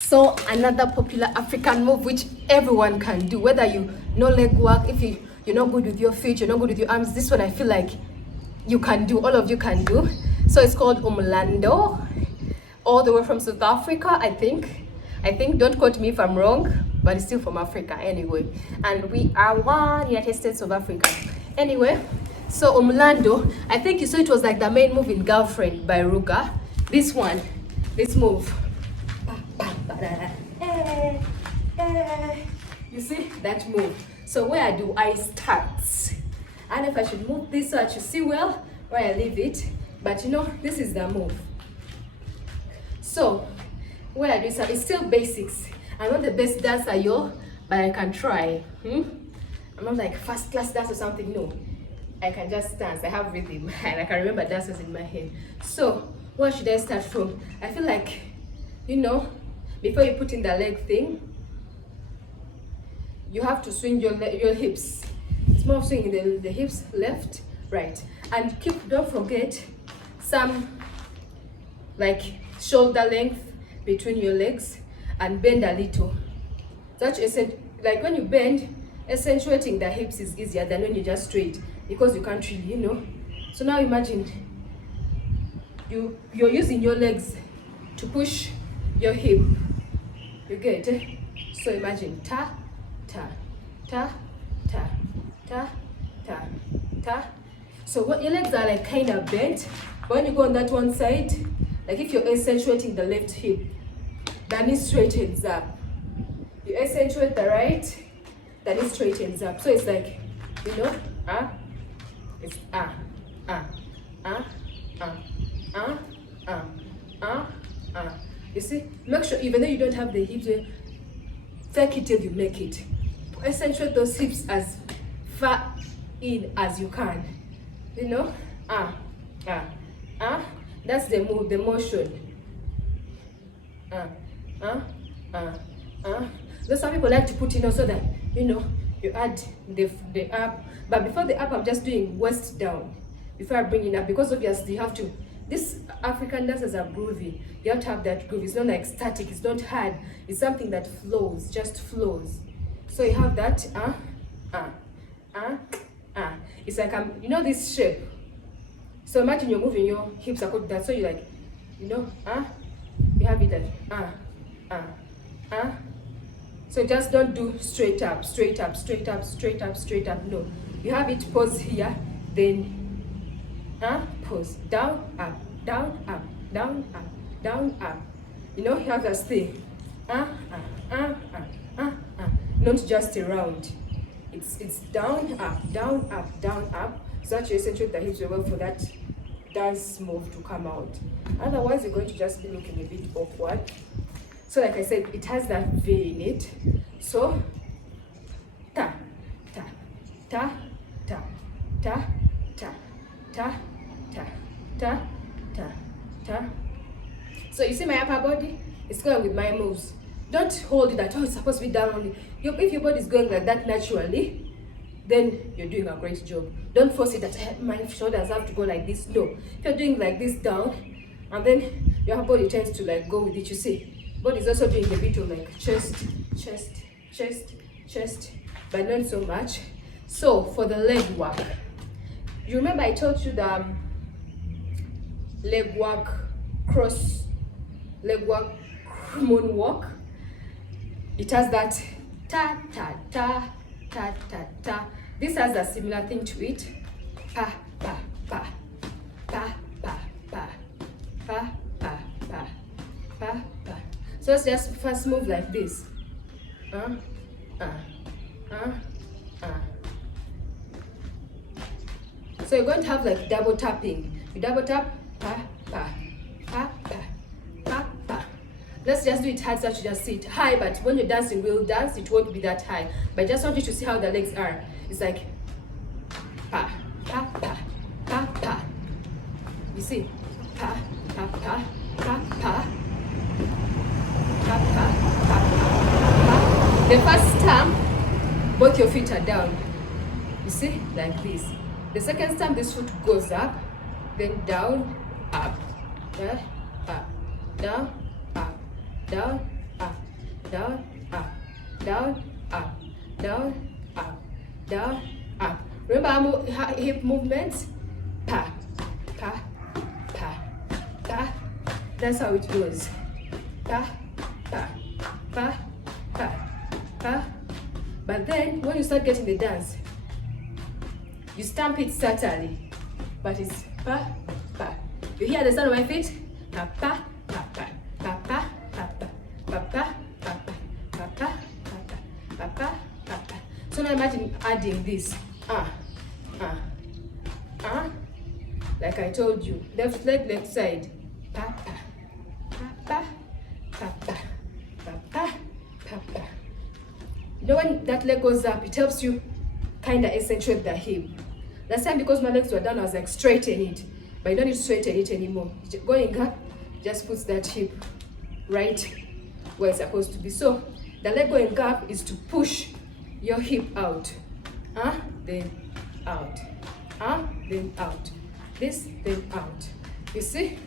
So another popular African move which everyone can do, whether you know leg work, if you're not good with your feet, you're not good with your arms, this one I feel like you can do, all of you can do. So it's called Umlando, all the way from South Africa, I think, don't quote me if I'm wrong, but it's still from Africa anyway. And we are one United States of Africa. Anyway, so Umlando, I think you saw it was like the main move in Girlfriend by Ruga. This one, this move. You see that move? So where do I start? And if I should move this so I should see well where I leave it, but you know, this is the move. So where I do start, it's still basics. I'm not the best dancer, yo, but I can try. I'm not like first class dancer or something, no. I can just dance, I have rhythm, and I can remember dances in my head. So where should I start from? I feel like, you know, before you put in the leg thing, you have to swing your hips. It's more of swinging the hips left, right, and don't forget some like shoulder length between your legs, and bend a little. That's like when you bend, accentuating the hips is easier than when you just straight, because you can't really, you know. So now imagine you're using your legs to push your hip. You get it? So imagine ta ta ta ta ta ta ta. So what your legs are like kind of bent, but when you go on that one side, like if you're accentuating the left hip, the knee straightens up. You accentuate the right, the knee straightens up. So it's like, you know, it's You see, make sure even though you don't have the hips, fake it till you make it. Accentuate those hips as far in as you can. You know, that's the move, the motion. Though some people like to put in also that, you know, you add the up, but before the up, I'm just doing waist down before I bring it up, because obviously you have to. This African dances are groovy. You have to have that groove. It's not like static. It's not hard. It's something that flows, just flows. So you have that. It's like you know this shape. So imagine you're moving your hips according to that. So you like, you know, you have it like So just don't do straight up, straight up, straight up, straight up, straight up. No, you have it pause here, then pause, down, up, down, up, down, up, down, up. You know, you have that thing. Not just around. It's down, up, down, up, down, up. So that you accentuate the hips well for that dance move to come out. Otherwise, you're going to just be looking a bit awkward. So like I said, it has that V in it. So ta ta ta ta ta ta ta ta ta ta ta. So you see my upper body? It's going with my moves. Don't hold it that, oh, it's supposed to be down only. If your body is going like that naturally, then you're doing a great job. Don't force it that my shoulders have to go like this. No. If you're doing like this down, and then your body tends to like go with it, you see. Body is also doing a bit of like chest, chest, chest, chest, but not so much. So for the leg work, you remember I told you the leg work, moonwalk. It has that ta ta ta ta ta ta. This has a similar thing to it. Pa pa pa pa pa pa pa pa pa pa pa. So let's just first move like this. So you're going to have like double tapping. You double tap, pa, pa, pa, pa, pa, pa. Let's just do it hard so you just see it high, but when you're dancing real dance, it won't be that high. But I just want you to see how the legs are. It's like pa, pa, pa, pa, pa. You see? Pa, pa, pa, pa, pa. The first stamp, both your feet are down. You see, like this. The second stamp, this foot goes up, then down, up, up, down, up, down, up, down, up, down, up, down, up, down, up. Remember our hip movements? Pa, pa, pa, pa. That's how it goes. Pa, pa, pa, pa, pa. But then when you start getting the dance, you stamp it subtly, but it's pa, pa. You hear the sound of my feet? Pa, pa, pa, pa, pa, pa, pa, pa, pa, pa, pa, pa, pa, pa, pa, pa. So now imagine adding this. Like I told you, left leg, left side. Pa, pa, pa, pa, pa, pa, pa, pa, pa. You know when that leg goes up, it helps you kind of accentuate the hip. Last time, because my legs were down, I was like straighten it, but you don't need to straighten it anymore. Going up just puts that hip right where it's supposed to be. So the leg going up is to push your hip out, then out, then out, this, then out. You see?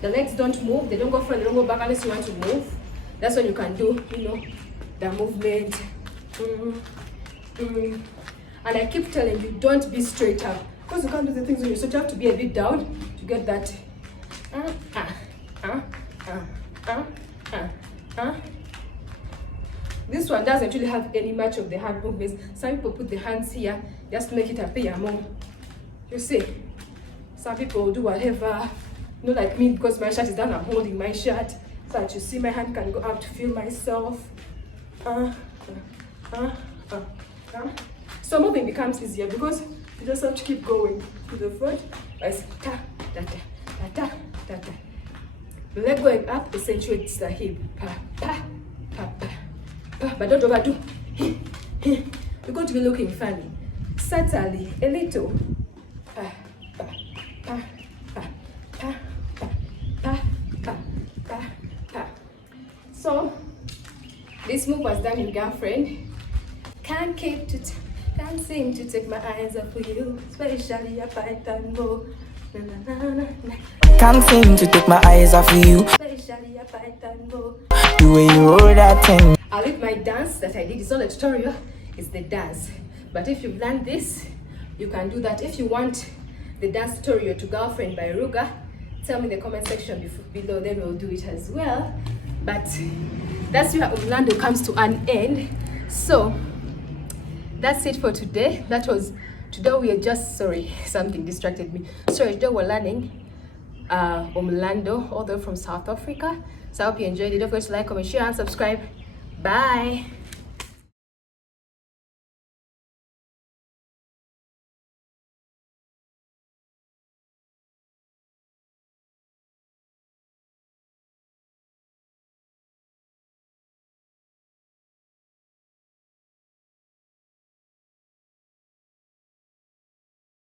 The legs don't move, they don't go front, they don't go back unless you want to move. That's when you can do, the movement. And I keep telling you, don't be straight up, because you can't do the things when you're straight up, to be a bit down to get that. This one doesn't really have any much of the hand movements. Some people put the hands here just to make it appear more. You see, some people do whatever. Not like me, because my shirt is down, I'm holding my shirt so that you see my hand can go up to feel myself. So moving becomes easier because you just have to keep going to the front. Ta, ta, ta, ta, ta, ta, ta. The leg going up accentuates the hip. Pa, pa, pa, pa, pa. But don't overdo. You're going to be looking funny. Subtly, a little. Pa, pa, pa, pa, pa, pa, pa, pa, pa, pa. So this move was done in Girlfriend. Can't seem to take my eyes off of you, especially a python go. Can't seem to take my eyes off of you, Especially a python go. the way you roll that thing. I'll leave my dance that I did. It's not a tutorial, it's the dance. But if you've learned this, you can do that. If you want the dance tutorial to Girlfriend by Ruga, tell me in the comment section below, then we'll do it as well. But that's where Umlando comes to an end. So that's it for today. Today we are just, sorry, something distracted me. Sorry, today we're learning Umlando, all the way from South Africa. So I hope you enjoyed it. Don't forget to like, comment, share, and subscribe. Bye.